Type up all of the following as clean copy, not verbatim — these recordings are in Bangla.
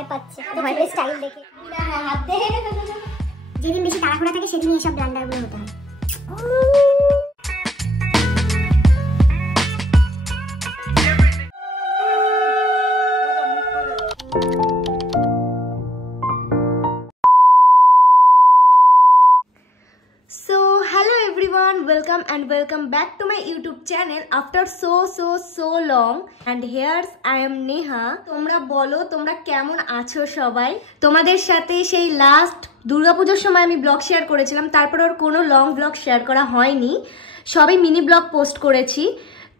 ভয় পাচ্ছে, ভয় পেয়ে স্টাইল দেখে হাত দে। যেদিন বেশি তাড়াহুড়া থাকে সেদিনই এসব ব্লান্ডারগুলো হতে হয়। So hello everyone, welcome back to my YouTube channel after so long, and here I am Neha. তোমরা বলো তোমরা কেমন আছো সবাই? তোমাদের সাথে সেই লাস্ট দুর্গাপূজার সময় আমি ব্লগ শেয়ার করেছিলাম, তারপর আর কোনো লং ব্লগ শেয়ার করা হয়নি, সবই মিনি ব্লগ পোস্ট করেছি।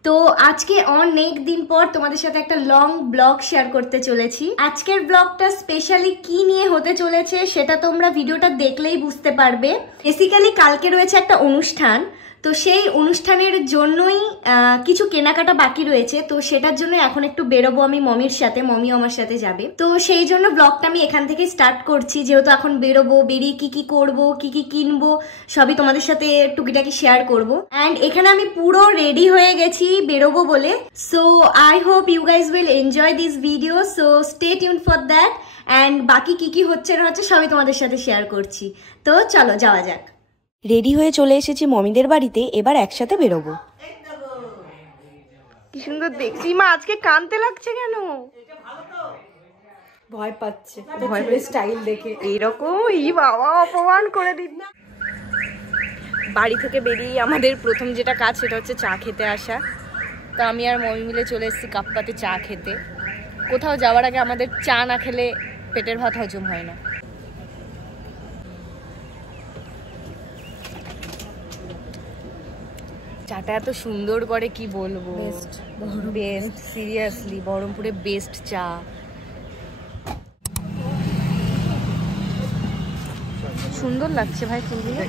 তো আজকে অনেক দিন পর তোমাদের সাথে একটা লং ব্লগ শেয়ার করতে চলেছি। আজকের ব্লগটা স্পেশালি কি নিয়ে হতে চলেছে সেটা তোমরা ভিডিওটা দেখলেই বুঝতে পারবে। বেসিক্যালি কালকে রয়েছে একটা অনুষ্ঠান, তো সেই অনুষ্ঠানের জন্যই কিছু কেনাকাটা বাকি রয়েছে, তো সেটার জন্য এখন একটু বেরোবো আমি মমির সাথে, মমিও আমার সাথে যাবে। তো সেই জন্য ব্লগটা আমি এখান থেকে স্টার্ট করছি, যেহেতু এখন বেরোবো, বেরিয়ে কি কি করবো, কি কি কিনবো সবই তোমাদের সাথে টুকিটাকি শেয়ার করবো। অ্যান্ড এখানে আমি পুরো রেডি হয়ে গেছি বেরোবো বলে। So I hope you guys will enjoy this video, so stay tune for that. And বাকি কি কি হচ্ছে না হচ্ছে সবই তোমাদের সাথে শেয়ার করছি। তো চলো যাওয়া যাক। রেডি হয়ে চলে এসেছি মমিদের বাড়িতে, এবার একসাথে বেরোবো। কি সুন্দর দেখছি। মা আজকে কানতে লাগছে কেন? ভয় পাচ্ছে, ভয় পেয়ে স্টাইল দেখে। এইরকম ই বাবা অপমান করে দিন না। বাড়ি থেকে বেরিয়ে আমাদের প্রথম যেটা কাজ সেটা হচ্ছে চা খেতে আসা। তো আমি আর মমি মিলে চলে এসেছি কাপ্পাতে চা খেতে। কোথাও যাওয়ার আগে আমাদের চা না খেলে পেটের ভাত হজম হয় না। চাটা এত সুন্দর করে কি বলবো, বেস্ট সিরিয়াসলি বহরমপুরে বেস্ট চা। সুন্দর লাগছে ভাই ফুলগুলো।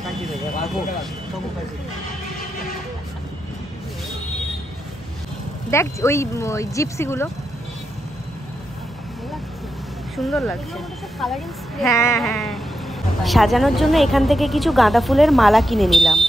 দেখ ওই জিপসি গুলো সুন্দর লাগছে। হ্যাঁ হ্যাঁ, সাজানোর জন্য এখান থেকে কিছু গাঁদা ফুলের মালা কিনে নিলাম।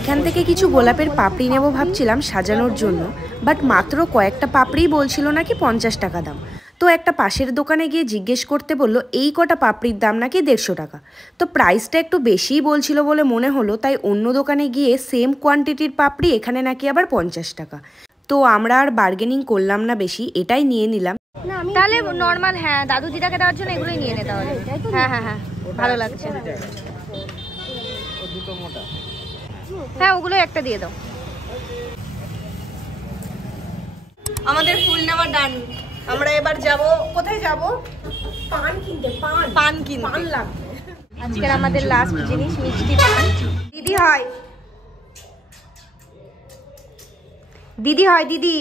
এখান থেকে কিছু গোলাপের পাপড়ি নেব ভাবছিলাম সাজানোর জন্য, বাট মাত্র কয়েকটা পাপড়িই বলছিল নাকি 50 টাকা দাম। তো একটা পাশের দোকানে গিয়ে জিজ্ঞেস করতে বললো এই কটা পাপড়ির দাম নাকি 150 টাকা। তো প্রাইসটা একটু বেশিই বলছিল বলে মনে হলো, তাই অন্য দোকানে গিয়ে সেম কোয়ান্টিটির পাপড়ি এখানে নাকি আবার 50 টাকা। তো আমরা আর বার্গেনিং করলাম না বেশি, এটাই নিয়ে নিলাম। তাহলে নর্মাল, হ্যাঁ দাদু দিদাকে দেওয়ার জন্য এগুলোই নিয়ে নিতে হবে। হ্যাঁ হ্যাঁ হ্যাঁ, ভালো লাগছে। হ্যাঁ ওগুলো একটা দিয়ে দাও। আমাদের ফুল নেওয়া ডান। আমরা এবার যাব কোথায় যাব? পান কিনতে। পান কিনতে পান লাগবে। আজকের আমাদের লাস্ট জিনিস মিষ্টি পান। দিদি হয়, দিদি হয়, দিদি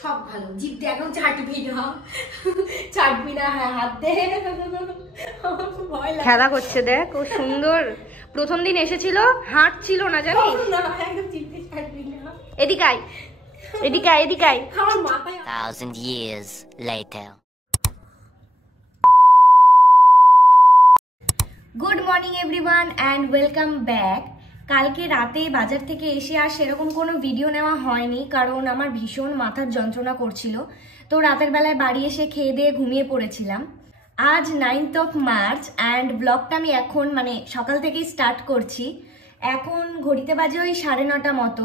সব ভালো। জিভ দেখো চাটবি না, হ্যাঁ হাত দে। খেলা করছে দেখ, ও সুন্দর। প্রথম দিন এসেছিল হাঁটছিল না জানিস। এদিকে আয়, এদিকে আয়, এদিকে আয়। 1,000 years later. Good morning everyone and welcome back. কালকে রাতে বাজার থেকে এসে আর সেরকম কোনো ভিডিও নেওয়া হয়নি, কারণ আমার ভীষণ মাথার যন্ত্রণা করছিল। তো রাতের বেলায় বাড়ি এসে খেয়ে দিয়ে ঘুমিয়ে পড়েছিলাম। আজ 9th of March অ্যান্ড ব্লগটা আমি এখন মানে সকাল থেকেই স্টার্ট করছি। এখন ঘড়িতে বাজে ওই 9:30 মতো।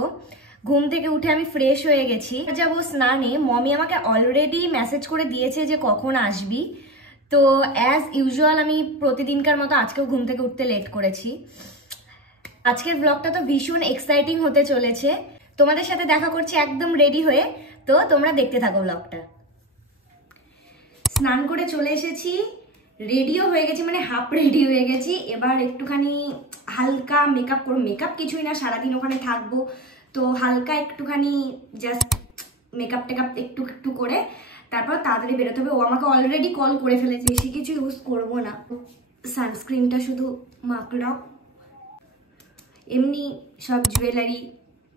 ঘুম থেকে উঠে আমি ফ্রেশ হয়ে গেছি, যাবো স্নানে। মমি আমাকে অলরেডি মেসেজ করে দিয়েছে যে কখন আসবি। তো অ্যাজ ইউজুয়াল আমি প্রতিদিনকার মতো আজকেও ঘুম থেকে উঠতে লেট করেছি। আজকের ব্লগটা তো ভীষণ এক্সাইটিং হতে চলেছে। তোমাদের সাথে দেখা করছি একদম রেডি হয়ে, তো তোমরা দেখতে থাকো ব্লগটা। স্নান করে চলে এসেছি, রেডিও হয়ে গেছি, মানে হাফ রেডি হয়ে গেছি। এবার একটুখানি হালকা মেকআপ করবো। মেকআপ কিছুই না, সারাদিন ওখানে থাকবো, তো হালকা একটুখানি জাস্ট মেকআপ টেকআপ একটু করে তারপর তাড়াতাড়ি বেরোতে হবে। ও আমাকে অলরেডি কল করে ফেলেছে, বেশি কিছু ইউজ করবো না। সানস্ক্রিনটা শুধু মাখলাম, এমনি সব জুয়েলারি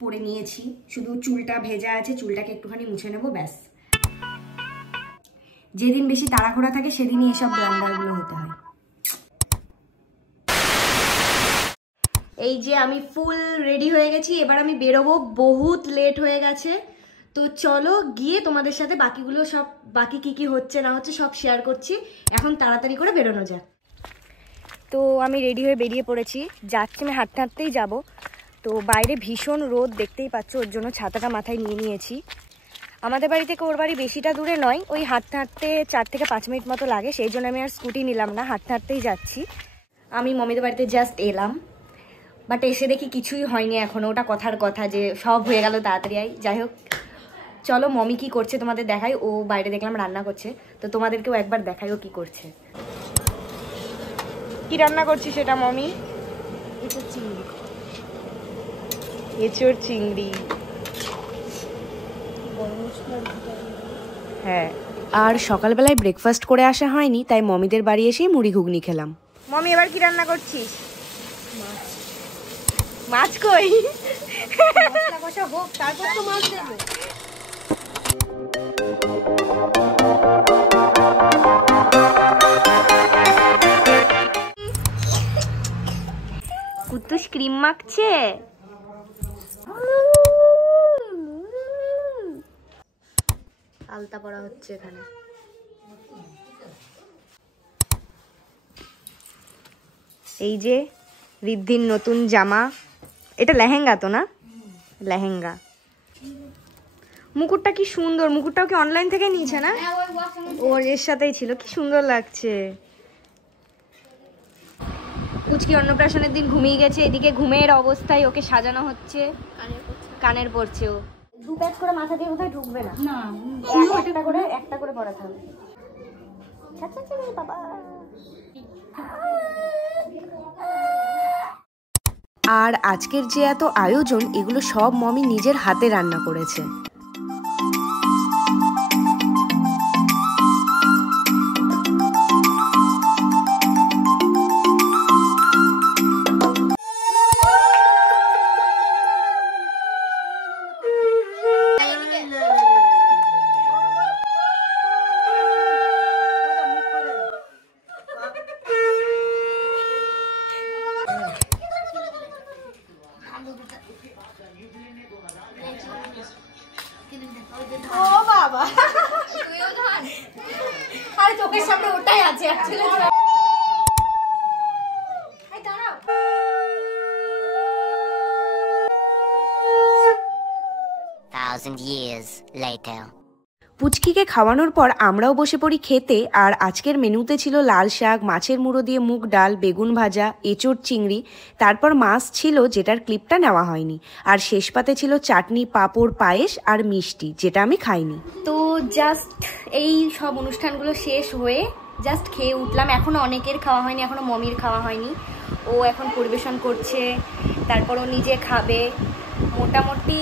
পরে নিয়েছি, শুধু চুলটা ভেজা আছে, চুলটাকে একটুখানি মুছে নেবো ব্যাস। যেদিন বেশি তাড়াহুড়া থাকে সেদিনই এসব ব্লান্ডারগুলো হতে হয়। এই যে আমি ফুল রেডি হয়ে গেছি, এবার আমি বেরোবো, বহুত লেট হয়ে গেছে। তো চলো গিয়ে তোমাদের সাথে বাকিগুলো সব, বাকি কি হচ্ছে না হচ্ছে সব শেয়ার করছি। এখন তাড়াতাড়ি করে বেরোনো যাক। তো আমি রেডি হয়ে বেরিয়ে পড়েছি, যাচ্ছি, আমি হাঁটতে হাঁটতেই যাবো। তো বাইরে ভীষণ রোদ দেখতেই পাচ্ছ, ওর জন্য ছাতাটা মাথায় নিয়ে নিয়েছি। আমাদের বাড়ি থেকে ওর বাড়ি বেশিটা দূরে নয়, ওই হাঁটতে হাঁটতে 4 থেকে 5 মিনিট মতো লাগে, সেই জন্য আমি আর স্কুটি নিলাম না, হাঁটতে হাঁটতেই যাচ্ছি। আমি মমিদের বাড়িতে জাস্ট এলাম, বাট এসে দেখি কিছুই হয়নি এখনও। ওটা কথার কথা যে সব হয়ে গেল তাড়াতাড়ি। যাই হোক, চলো মমি কি করছে তোমাদের দেখাই। ও বাইরে দেখলাম রান্না করছে, তো তোমাদেরকেও একবার দেখাই ও কি করছে। কি রান্না করছি সেটা মমি? এঁচোড় চিংড়ি। হ্যাঁ, আর সকালবেলায় ব্রেকফাস্ট করে আসা হয়নি, তাই মমিদের বাড়ি এসেই মুড়ি ঘুগনি খেলাম। মমি এবার কি রান্না করছিস? মাছ কই? মশলা কষা হোক, তারপর তো মাছ দেবো। কুত্তুস ক্রিম মাখছে। আলতা পড়া হচ্ছে এখানে। এই যে রিদ্ধির নতুন জামা, এটা লেহেঙ্গা তো না? লেহেঙ্গা। মুকুটটা কি সুন্দর, মুকুটটাও কি অনলাইন থেকে নিয়েছে না? ওর এর সাথেই ছিল, কি সুন্দর লাগছে। পুচকি অন্নপ্রাশনের দিন ঘুমিয়ে গেছে, এদিকে ঘুমের অবস্থায় ওকে সাজানো হচ্ছে, কানের পড়ছে। ও 2 প্যাচ করে মাথা দিয়ে কোথায় ঢুকবে না, একটা করে পড়াতে হবে। বাবা, আর আজকের যে এত আয়োজন, এগুলো সব মমি নিজের হাতে রান্না করেছে। আরে চোখের সামনে ওটাই আছে অ্যাকচুয়ালি। Thousand years later. পুচকিকে খাওয়ানোর পর আমরাও বসে পড়ি খেতে। আর আজকের মেনুতে ছিল লাল শাক, মাছের মুড়ো দিয়ে মুগ ডাল, বেগুন ভাজা, এঁচোড় চিংড়ি, তারপর মাছ ছিল যেটার ক্লিপটা নেওয়া হয়নি, আর শেষ পাতে ছিল চাটনি, পাঁপড়, পায়েস আর মিষ্টি, যেটা আমি খাইনি। তো জাস্ট এই সব অনুষ্ঠানগুলো শেষ হয়ে জাস্ট খেয়ে উঠলাম। এখনও অনেকের খাওয়া হয়নি, এখনও মমির খাওয়া হয়নি। ও এখন পরিবেশন করছে, তারপর ও নিজে খাবে। মোটামুটি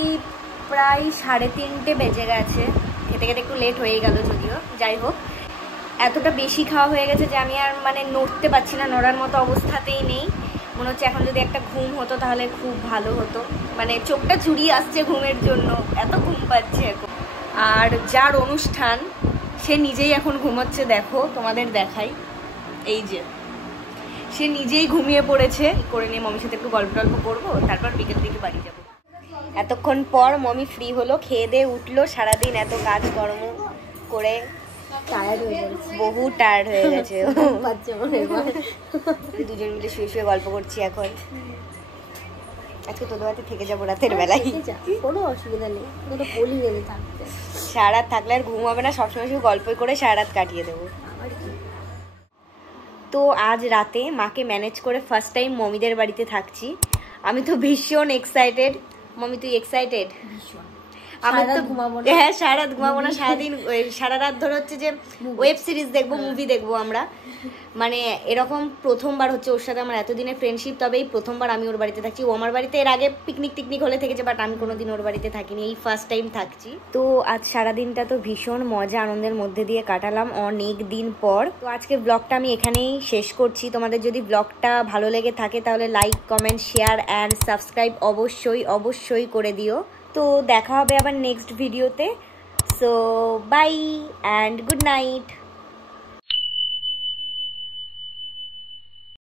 প্রায় 3:30 বেজে গেছে, খেতে খেতে একটু লেট হয়ে গেল যদিও। যাই হোক, এতটা বেশি খাওয়া হয়ে গেছে যে আমি আর মানে নড়তে পারছি না, নড়ার মতো অবস্থাতেই নেই। মনে হচ্ছে এখন যদি একটা ঘুম হতো তাহলে খুব ভালো হতো, মানে চোখটা জুড়িয়ে আসছে ঘুমের জন্য, এত ঘুম পাচ্ছে এখন। আর যার অনুষ্ঠান সে নিজেই এখন ঘুমাচ্ছে, দেখো তোমাদের দেখাই। এই যে সে নিজেই ঘুমিয়ে পড়েছে। করে নিয়ে মমির সাথে একটু গল্প টল্প করবো, তারপর বিকেল দিকে বাড়ি যাবো। এতক্ষণ পর মমি ফ্রি হলো, খেয়ে দিয়ে উঠলো। সারাদিন এত কাজকর্ম করে টায়ার্ড হয়ে গেছে, বহু টায়ার্ড হয়ে গেছে। দুজন মিলে শুয়ে শুয়ে গল্প করছি এখন। আজকে তোদের বাড়িতে থেকে যাবো রাতের বেলায়, কোনো অসুবিধা নেই। সারা রাত থাকলে আর ঘুম হবে না, সবসময় শুধু গল্প করে সারা রাত কাটিয়ে দেবো। তো আজ রাতে মাকে ম্যানেজ করে ফার্স্ট টাইম মমিদের বাড়িতে থাকছি। আমি তো ভীষণ এক্সাইটেড। মমি তুই এক্সাইটেড? আমি তো ঘুমাবো না। হ্যাঁ, সারা রাত ঘুমাবো না, সারাদিন সারা রাত ধরে হচ্ছে যে ওয়েব সিরিজ দেখবো, মুভি দেখবো আমরা। মানে এরকম প্রথমবার হচ্ছে ওর সাথে আমার এতদিনের ফ্রেন্ডশিপ, তবে এই প্রথমবার আমি ওর বাড়িতে থাকছি। ও আমার বাড়িতে এর আগে পিকনিক টিকনিক হলে থেকেছে, বাট আমি কোনোদিন ওর বাড়িতে থাকিনি, এই ফার্স্ট টাইম থাকছি। তো আজ সারাদিনটা তো ভীষণ মজা আনন্দের মধ্যে দিয়ে কাটালাম অনেক দিন পর। তো আজকে ব্লগটা আমি এখানেই শেষ করছি। তোমাদের যদি ব্লগটা ভালো লেগে থাকে তাহলে like, comment, share and subscribe অবশ্যই অবশ্যই করে দিও। তো দেখা হবে আবার নেক্সট ভিডিওতে। So bye and good night.